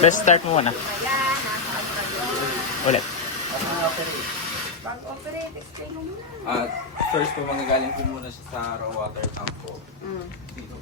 Let's start mo muna. Ulit. Pag-operate, explain mo muna. First po, magagaling po muna siya sa raw water tank po. Dito.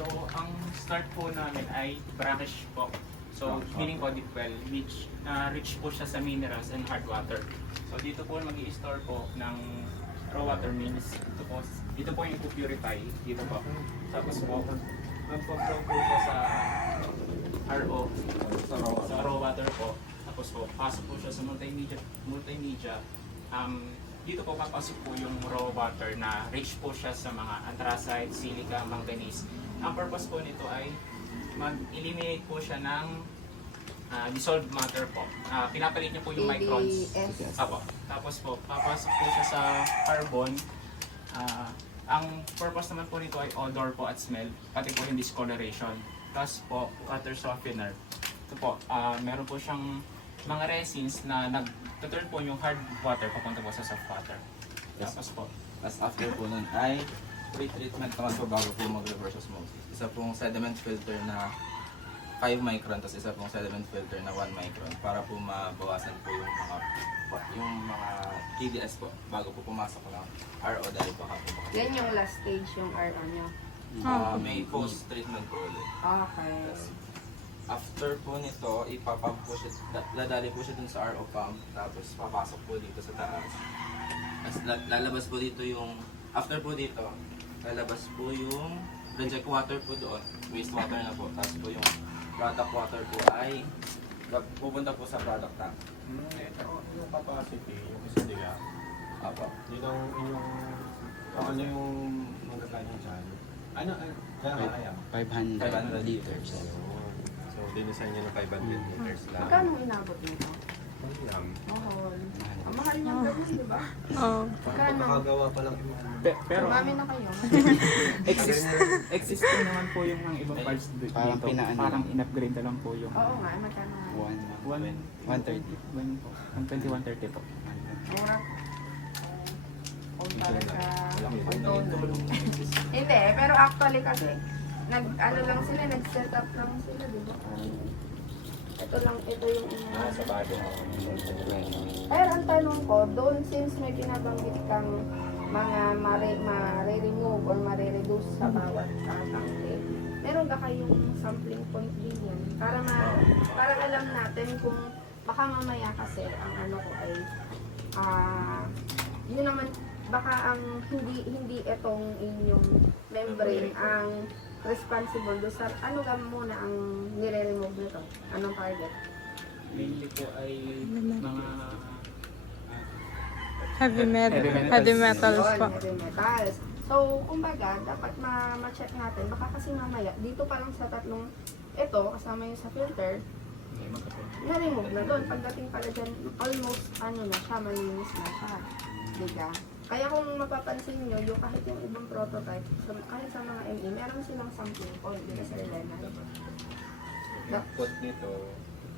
So, ang start po namin ay brackish po. So, meaning po deep well, rich po siya sa minerals and hard water. So, dito po mag-i-store po ng raw water means dito po yung purify dito po. Tapos po, magpo-flow po siya sa RO, sa raw water po. Tapos po, pasok po siya sa multimedia. Dito po papasok po yung raw water na rich po siya sa mga anthracite, silica, manganese. Ang purpose po nito ay mag-eliminate po siya ng dissolved matter po. Pinapalit niyo po yung microns. Apo. Tapos po, papasok po siya sa carbon. Ang purpose naman po nito ay odor po at smell, pati po yung discoloration. Tapos po, water softener. Ito po, meron po siyang mga resins na nag-turn po yung hard water papunta po sa soft water. Tapos po, As after po nun ay pre-treatment naman po bago po mag-reverse osmosis. Isa pong sediment filter na 5 micron, tapos isa pong sediment filter na 1 micron para po mabawasan po yung mga TDS po bago po pumasok ng RO dahil baka po Yan yung last stage yung RO nyo. may post-treatment po ulit. Okay. After po nito, ipapump po siya, dadali po siya dun sa RO pump, tapos papasok po dito sa taas. As lalabas po dito yung, after po dito, lalabas po yung reject water po doon, wastewater na po, tapos po yung product water po ay pupunta po sa product tank. Yung capacity, yung isa nila, Apo. yun ang inyong, ano yung magkakanya dyan? Ano, kaya? 500 liters. So, dinisign niya ng 500 liters lang. Magkano mo inabot nito? Ano lang? Mahal. Ang mahal niyang gawin, di ba? Oo. Magkano? Makagawa pa lang yung pero Mami na kayo. existing naman po yung mga ibang parts dito. Parang in-upgrade na lang po yung Oo nga, magkano nga? 120, 130 po. Mura. Kumpara sa condono. Hindi, pero actually kasi, ano lang sila, nag-set up lang sila, di ba? Ito yung sa bago. Pero ang tanong ko, doon since may pinabanggit kang mga mare-remove or mare-reduce sa bawat tangke, meron ba kayong sampling point din yan? Para alam natin kung baka mamaya kasi ang ano ko ay yun naman baka ang hindi itong inyong membrane ang responsible do sa ano ga muna ang nire-remove nito? Anong target? Mainly po ay mga Heavy metals Yun, po. heavy metals. So, kumbaga, dapat ma-check natin. Baka kasi mamaya, dito pa lang sa tatlong ito, kasama yung sa filter, na-remove na doon. Pagdating pala dyan, almost, malinis na siya. Diba? Kaya kung mapapansin nyo, yung kahit yung ibang prototype, kahit sa mga ME, meron silang sampling point dito sa elemen. Put nito,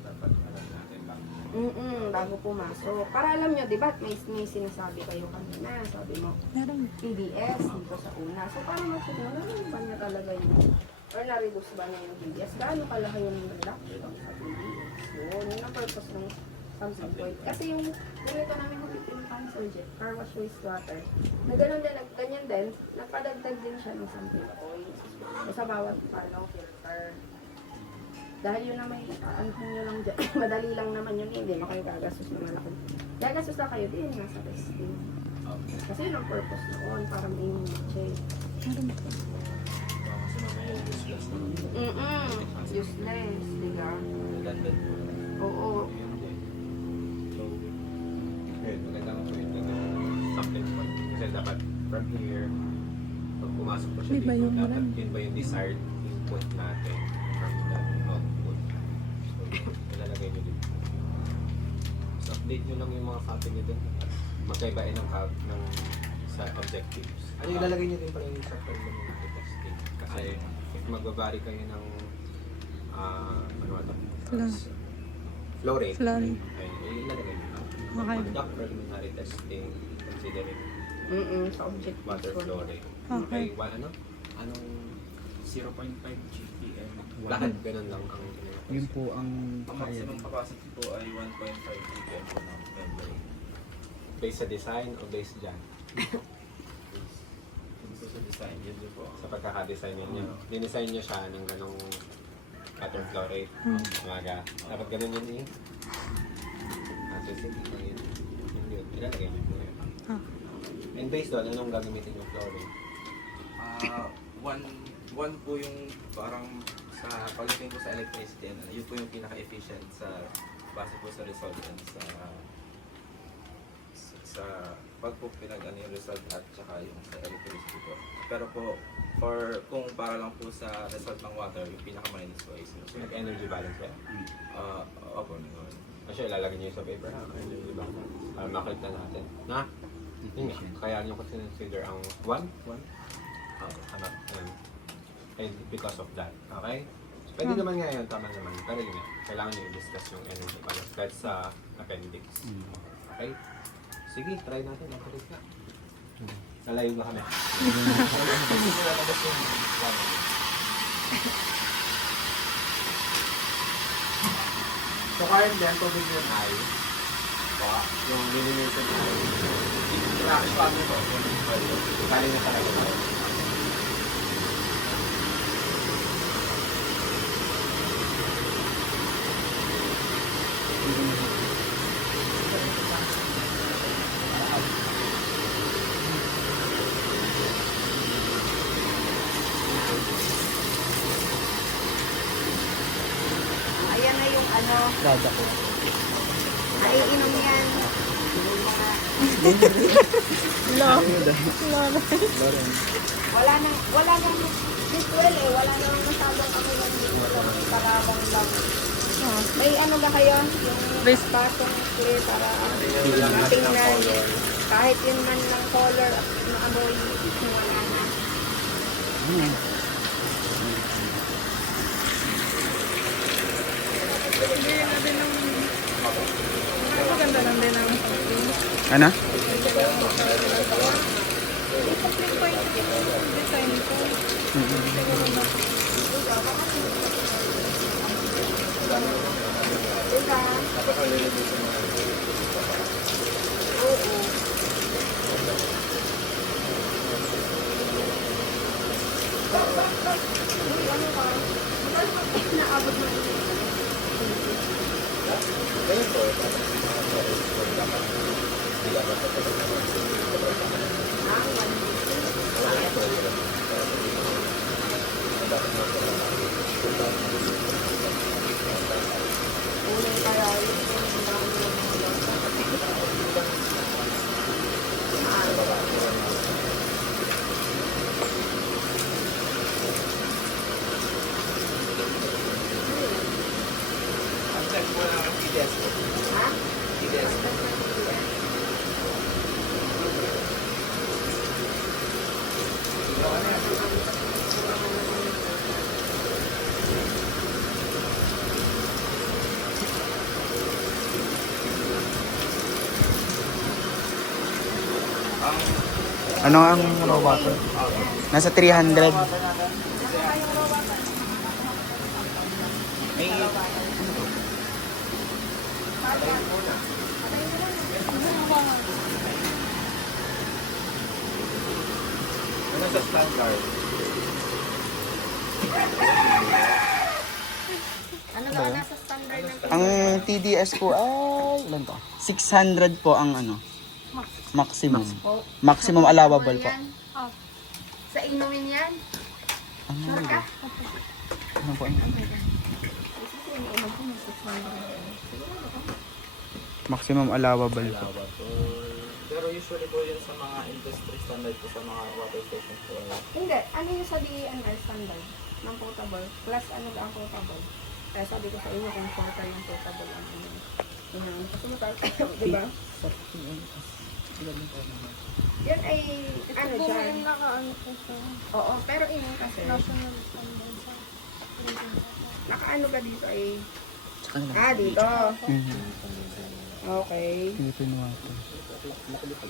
dapat alam natin ba? Bago pumasok. Para alam nyo, di ba, may sinasabi kayo kanina, sabi mo, TDS dito sa una. So, para ma-check mo, ba niya talaga yun? Or na-reduce ba niya yung TDS? Gaano kalaki yung reduction sa TDS? Yun ang purpose ng sampling point. Kasi yung ganito namin yung cancel jet, car wash wastewater, na ganyan din, nagpadagdag din siya ng sampling point. So, sa bawat filter. Dahil yun na may nyo lang dyan, madali lang naman yun, hindi mo kayo gagastos na malaki. Gagastos na kayo din, nasa testing. Kasi yun ang purpose noon, para may check. Useless, diba? Redundant po. Oo. So, maganda nga po yung sampling point. Kasi dapat from here, pag pumasok po siya Di ba dito, yung dapat marami? yun ba yung desired input natin from the output. So, ilalagay nyo dito. So, update nyo lang yung mga copy nyo dun. Magkaibain ng sa objectives. Ano yung ilalagay nyo din pala yung sa testing? Kasi if magbabari kayo ng flow rate, Flow rate. ay ilalagay nyo lang. Okay. Conduct preliminary testing considering Sa object. water flow rate. Okay. Anong 0.5 GPM Lahat. Ganun lang ang Yun po ang Ang kaya. maximum capacity po ay 1.5 ppm po ng membrane. based sa design o based dyan? Yun po sa design, yun din po. Sa pagkakadesign ninyo. Dinesign nyo siya ng ganong pattern flow rate. Umaga. Dapat ganun yun eh. Sige, yun. Yun. Ilalagay nyo po yun. And based doon, anong gagamitin yung flow rate? One po yung parang sa pagdating po sa electricity, yun po yung pinaka-efficient sa base po sa result and sa pag po pinag-ano yung result at saka yung sa electricity po. Pero po, kung para lang po sa result ng water, yung pinaka-minus po is Nag-energy balance ba? opo, naman. Kasi ilalagay nyo sa paper ha, energy balance. Para makita natin. Na? Yun nga. Kaya nyo ko consider ang 1? Ano? And because of that. Okay? So, pwede naman ngayon, tama naman. Pero yun nga, kailangan nyo i-discuss yung energy balance. That's sa appendix. Okay? Sige, try natin. Makalit ka. Nalayo na kami. So, currently, ang tubig yung ay, yung millimeter ay, Traction po. galing na talaga tayo. Ayan na yung ano, Product. naiinom yan. Wala nang ritual eh, wala nang masyadong ano yung ritual, may parabang lang. May ano ba kayo? Yung Base. batong spray para matingnan. Kahit yun man ng color at maamoy, wala na. Maganda lang din ang Ano? design ko. Siguro na. Diba? Oo. Ano ba? Naabot na rin. Kulay kaya yun. Ang check po lang ang TDS po. Ha? TDS. Ano ang raw water? Nasa 300. May ano sa standard? Ano ba? Nasa standard ng Ang TDS po ay ilan to? 600 po ang ano. Maximum. po. Maximum allowable po. Yan. Sa inumin yan. Ano Sure ka? Ano po? Maximum allowable po. Pero usually po yun sa mga industry standard po sa mga water stations po. Hindi. Ano yung sa DNR standard ng potable? Plus ano ba ang potable? Kaya sabi ko sa inyo kung shorter yung potable ang ano. Kasi di ba? Yan ay ano dyan. Naka-ano po sa Oo, pero yun kasi national standard sa nakaano ba dito ay Sa kanila. dito. Mhm. Okay. Philippine water.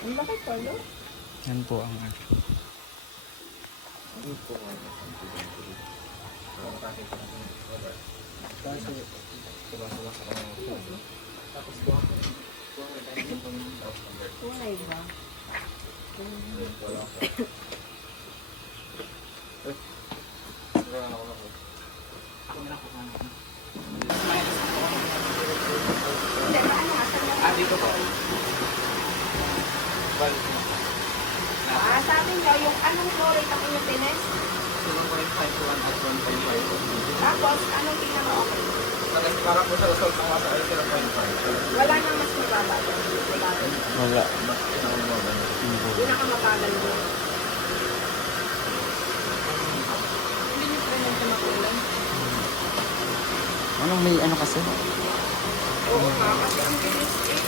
Ang bakit pala? Yan po ang ano. Tunay ba? Ako na lang po ano. Hindi, ano nga, saan na- Dito po. sabi nyo, yung anong flow rate ang inyong tinest? 0.51 at 1.5. Tapos, anong pinaka-okay? Para po sa result ng masa ay 0.5. Wala nang mas mababa. Wala rin. Wala. Pinaka-mabagal mo. Hindi niyo pa rin makulang. Anong may ano kasi? Oo nga, kasi ang bilis eh.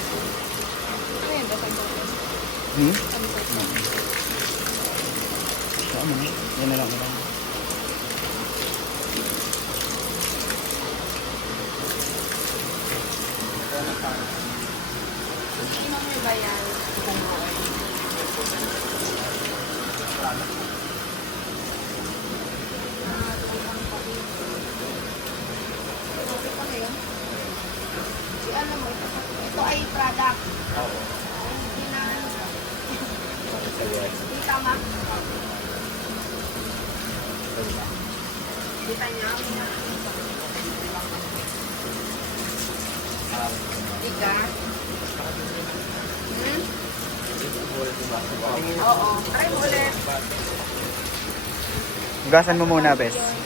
Ano yan? Datang ko. Hmm? Ano ko? Ano? Yan na lang. Sino mo ba yan? Okay pa ngayon? Si ano mo, ito ay product. Hindi na, hindi tama. Kita niya? Ika? Hmm? Oo. Try mo ulit. Hugasan mo muna, bes.